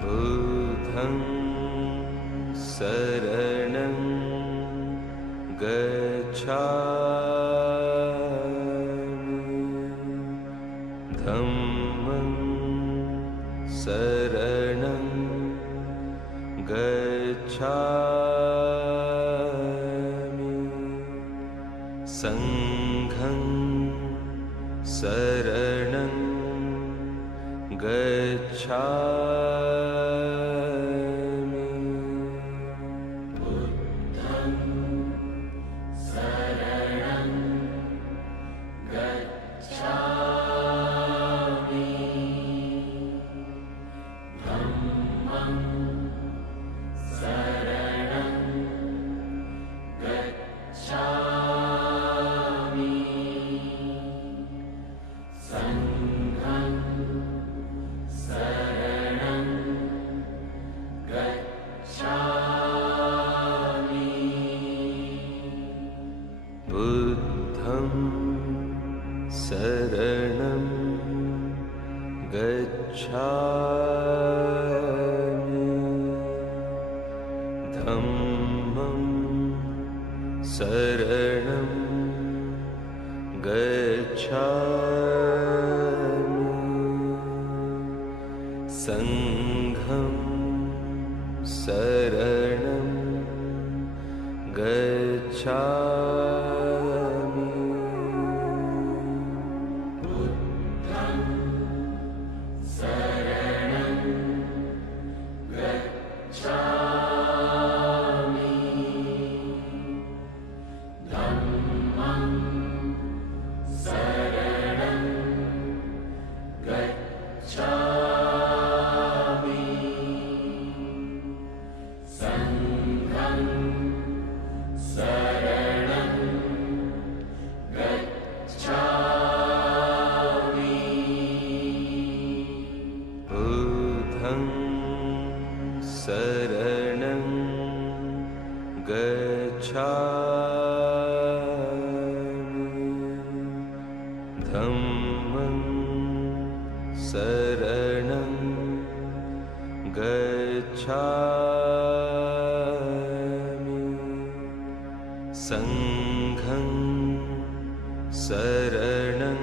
बुद्धं शरणं गच्छामि धम्मं शरणं गच्छामि संघं शरणं गच्छामि बुद्धं शरणं गच्छामि धम्मं शरणं गच्छामि संघं शरणं गच्छामि बुद्धं शरणं गच्छामि धम्मं शरणं गच्छामि संघं शरणं गच्छामि बुद्धं शरणं गच्छामि धम्मं शरणं गच्छामि संघं शरणं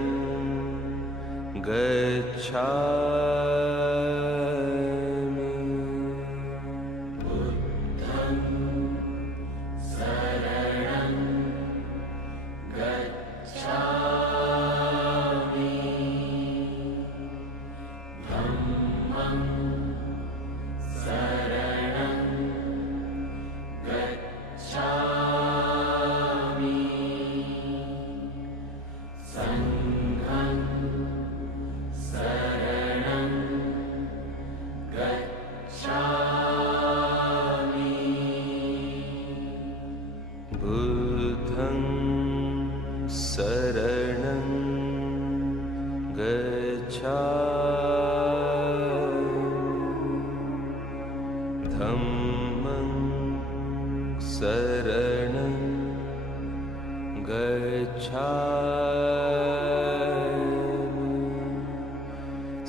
गच्छामि बुद्धं शरणं गच्छामि धम्मं शरणं गच्छामि संघं शरणं गच्छामि बुद्धं शरणं गच्छामि धम्मं शरणं गच्छामि संघं शरणं गच्छामि बुद्धं शरणं गच्छामि धम्मं शरणं गच्छामि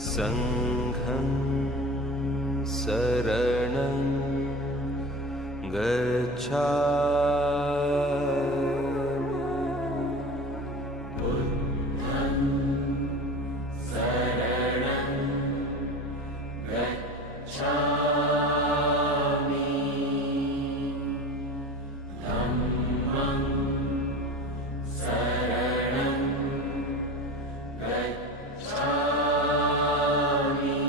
संघं शरणं गच्छामि बुद्धं शरणं गच्छामि धम्मं शरणं गच्छामि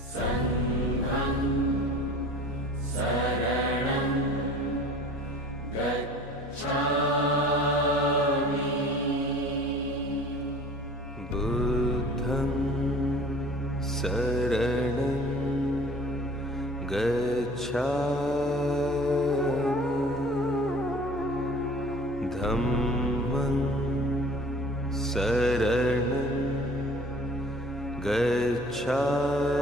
संघं शरणं गच्छामि बुद्धं शरणं गच्छामि धम्मं शरणं गच्छामि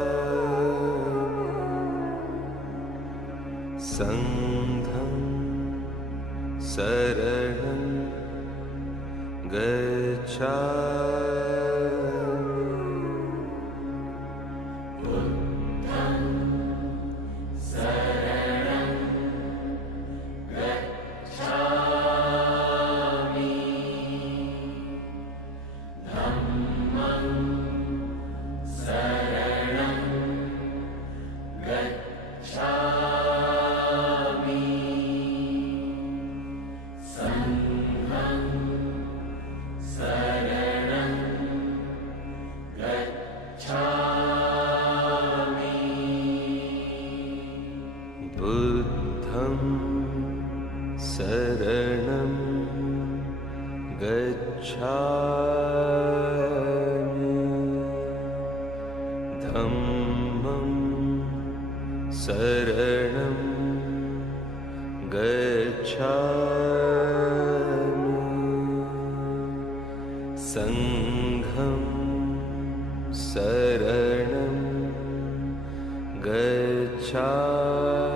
संघं शरणं गच्छामि शरणं गच्छामि धम्मं शरणं गच्छामि संघं शरणं गच्छामि